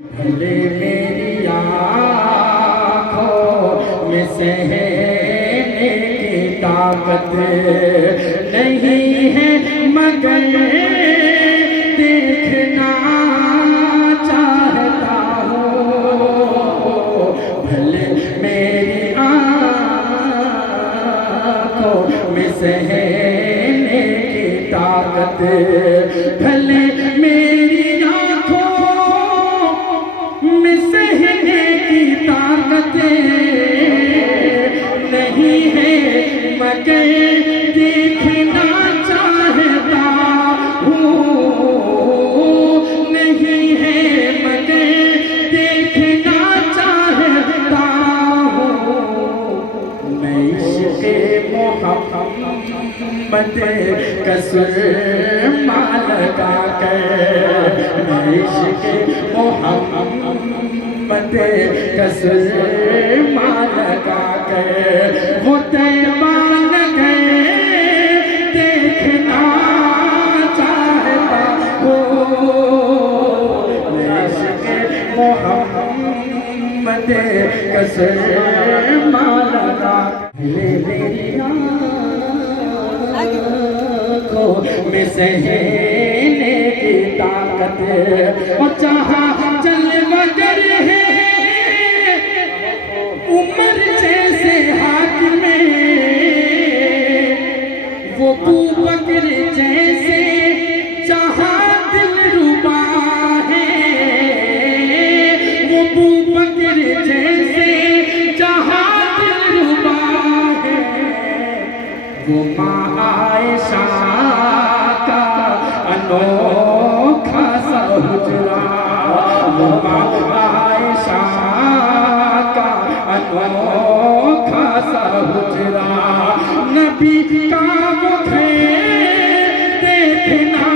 بھلے میری آنکھوں میں سہنے کی طاقت نہیں ہے مگر دیکھنا چاہتا ہوں۔ بھلے میری آنکھوں میں سہنے کی طاقت بھلے میری میں سہنے کی طاقت نہیں ہے مگر دیکھنا چاہتا ہوں، نہیں ہے مگر دیکھنا چاہتا ہوں۔ میں عشق محمد کا سرما لگا کر، میں عشق محمد کا سرما لگا کر وہ طیبہ نگر دیکھنا چاہتا ہوں۔ میں عشق محمد کا سرما لگا کر میری آنکھوں میں سہنے کی طاقت اور جہاں چل مگر ہے عمر جیسے ہاتھ میں، وہ ابوبکر جیسے جہاں دل ربا ہے، وہ ابوبکر جیسے جہاں دل ربا ہے، وہ ماں عائشہ کا انوکھا سا حجرہ، وہ ماں عائشہ کا انوکھا سا حجرہ، نبی کا وہ گھر دیکھنا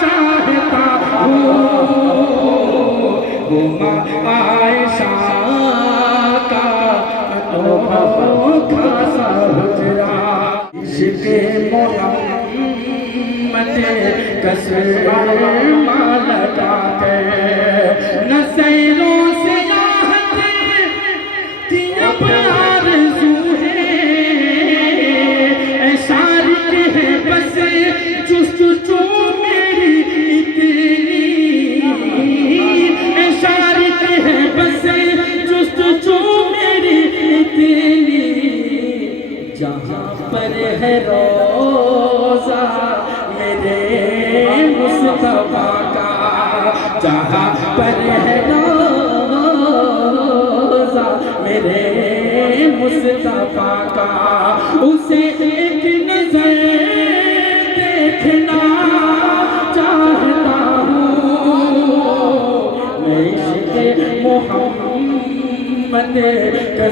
چاہتا ہوں۔ وہ ماں عائشہ کا انوکھا سا حجرہ، عشق محمد کا سرما لگا کر نہ سیروں سے راحت کی اب آرزو ہے، اے شارق ہے بس جستجو میری اتنی، اے شارق ہے بس جستجو میری اتنی، جہاں پر ہے روضہ میرے مصطفیٰ کا، جہاں پر ہے روضہ میرے مصطفیٰ کا، اسے ایک نظر دیکھنا چاہتا ہوں۔ میں عشق محمد کا